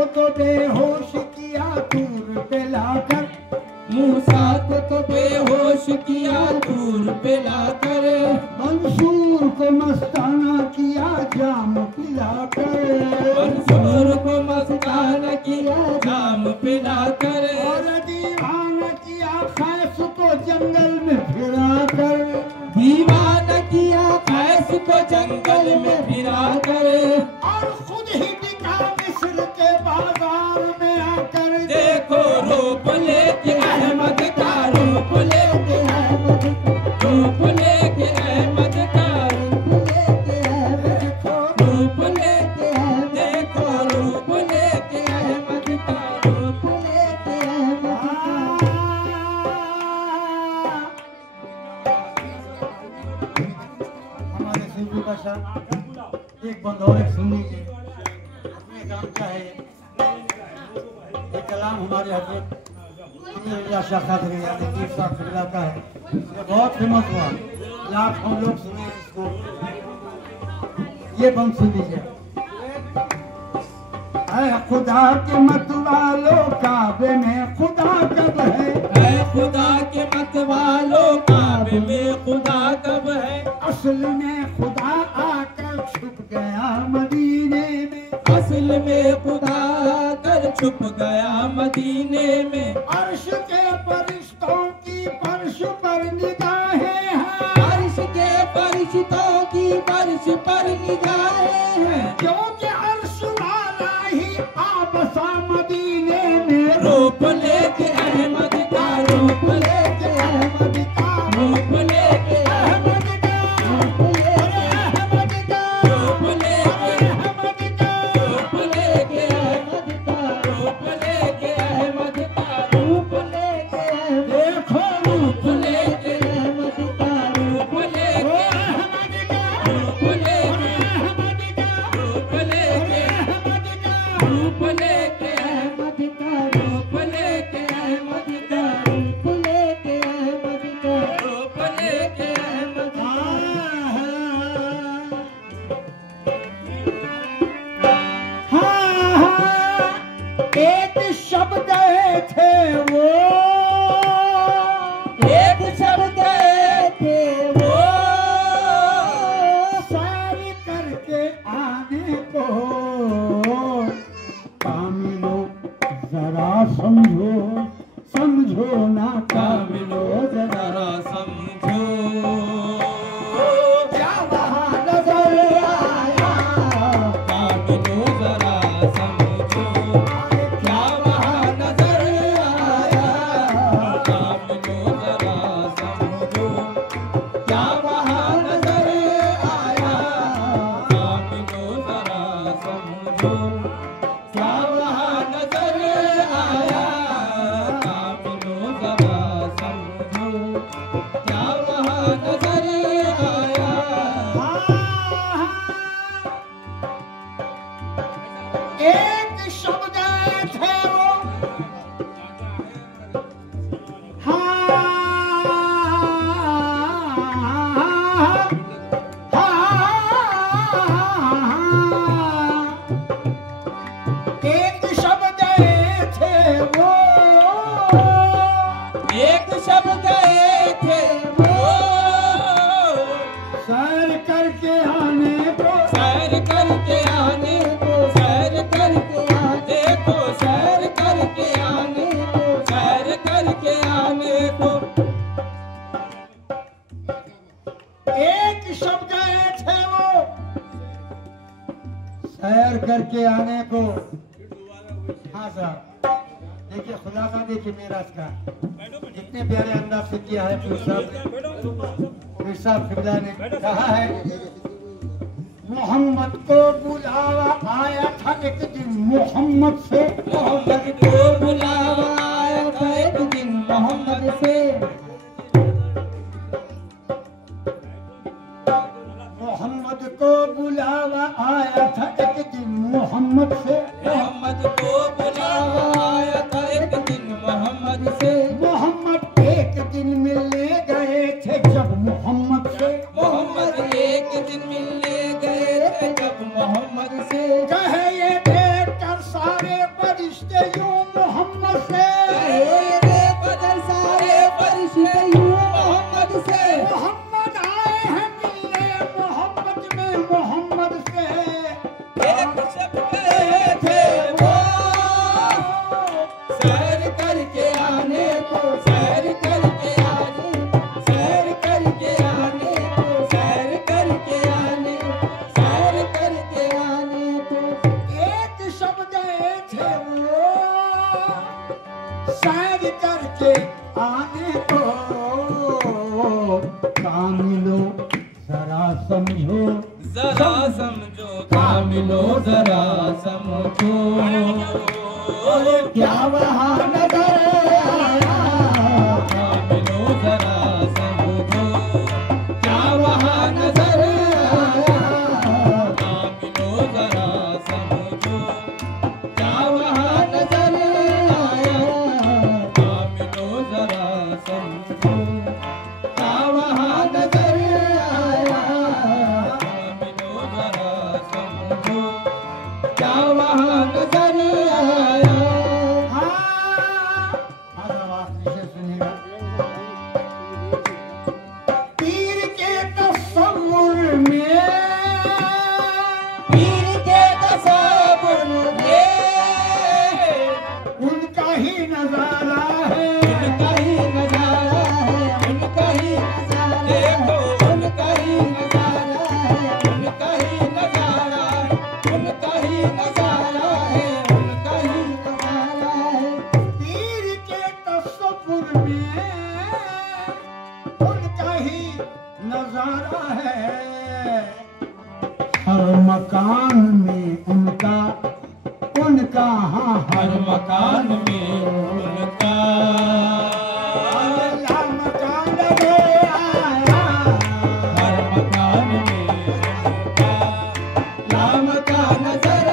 को तो बेहोश किया दूर पे लाकर, मूसा को तो बेहोश किया दूर पे लाकर, मंसूर को मस्ताना किया जाम पिलाकर, मंसूर को मस्ताना किया जाम पिलाकर, और दीवाना किया खैस को जंगल में फिराकर, दीवाना किया खैस को जंगल में फिराकर, और खुद ही बिका मिस्र के बाजार में आकर। देखो रूप लेके अहमद का, रूप लेके अहमद का, रूप लेके अहमद का, रूप लेके अहमद, देखो रूप लेके अहमद का, रूप लेके अहमद हमारे सिंधु भाषा एक बंद और एक सुन लीजिए। अपने काम का है ये कलाम हमारे हजरत का है, ये बहुत फेमस हुआ, लाखों लोग सुने इसको। ये बंद सुन लीजिए। खुदा के मत वालों काबे में खुदा कब है, खुदा के मत वालों काबे में खुदा कब है, असल में खुदा आकर छुप गया मदीने में, असल में खुदा आकर छुप गया मदीने में, अर्श के फरिश्तों की फर्श पर निगाहें हैं, अर्श के फरिश्तों की फर्श पर निगाहें हैं, क्योंकि अर्श वाला ही आबसा मदीने में। रूप लेके अहमद का, रूप लेके अहमद का, रूप लेके अहमद का, रूप लेके अहमद का, रूप लेके अहमद का, रूप लेके अहमद का, रूप लेके अहमद का, रूप लेके अहमद, देखो रूप लेके अहमद का, रूप लेके अहमद का, रूप लेके अहमद का, रूप लेके अहमद का, रूप लेके अहमद का, रूप लेके अहमद का, रूप लेके अहमद का, रूप लेके अहमद का। हाँ हाँ, एक शब गए थे वो, एक शब गए थे वो, सैर करके आने को, कामिलो जरा समझो, समझो ना कामिलो जरा, जरा समझो, क्या वहाँ नजर आया, कामिलो जरा समझो, क्या वहाँ नजर आया, कामिलो जरा समझो, क्या वहाँ नजर आया, कामिलो जरा समझो, क्या वहाँ नजर आया, कामिलो जरा समझो, क्या वहाँ नजर आया। एक शब गए थे वो, एक शब गए थे वो, एक शब गए थे वो, सैर करके आने को, सैर करके आने को, सैर करके आने को, सैर करके आने को, सैर करके आने को, एक शब गए थे वो, सैर करके आने को। हाँ साहब, देखिए खुलासा देखिए मेरा इसका, इतने प्यारे अंदाज से किया है पीर साहब किबला ने कहा है, मोहम्मद को बुलावा आया था एक दिन मोहम्मद से, मोहम्मद को बुलावा आया था एक दिन मोहम्मद से, मोहम्मद को बुलावा आया था एक दिन मोहम्मद से, मोहम्मद को बुलावा आया था एक दिन मोहम्मद से, मोहम्मद एक दिन मिलने गए थे जब मोहम्मद से, मोहम्मद एक दिन मिलने गए थे जब मोहम्मद से, कहे ये देख कर सारे क्या वहाँ नजर आया, मिलो जरा समझो, क्या वहाँ नजर आया, मिलो जरा समझो, क्या वहाँ नजर आया, मिलो जरा समझो, क्या वहाँ नजर आया, मिलो जरा समझो, क्या वहाँ नजर आया। पीर के तस्वुर में, पीर के तस्वुर में उनका ही नजारा है, उनका ही नजारा है, उनका ही नजारा देखो, उनका ही नजारा है, उनका ही नजारा है, उनका ही नजारा है, उनका ही नजारा है। पीर के तस्वुर में उनका ही नजारा है, हर मकान में उनका उनका हाँ हर मकान में उनका अल्लाह मकान में आया, हर मकान में उनका नाम का नजर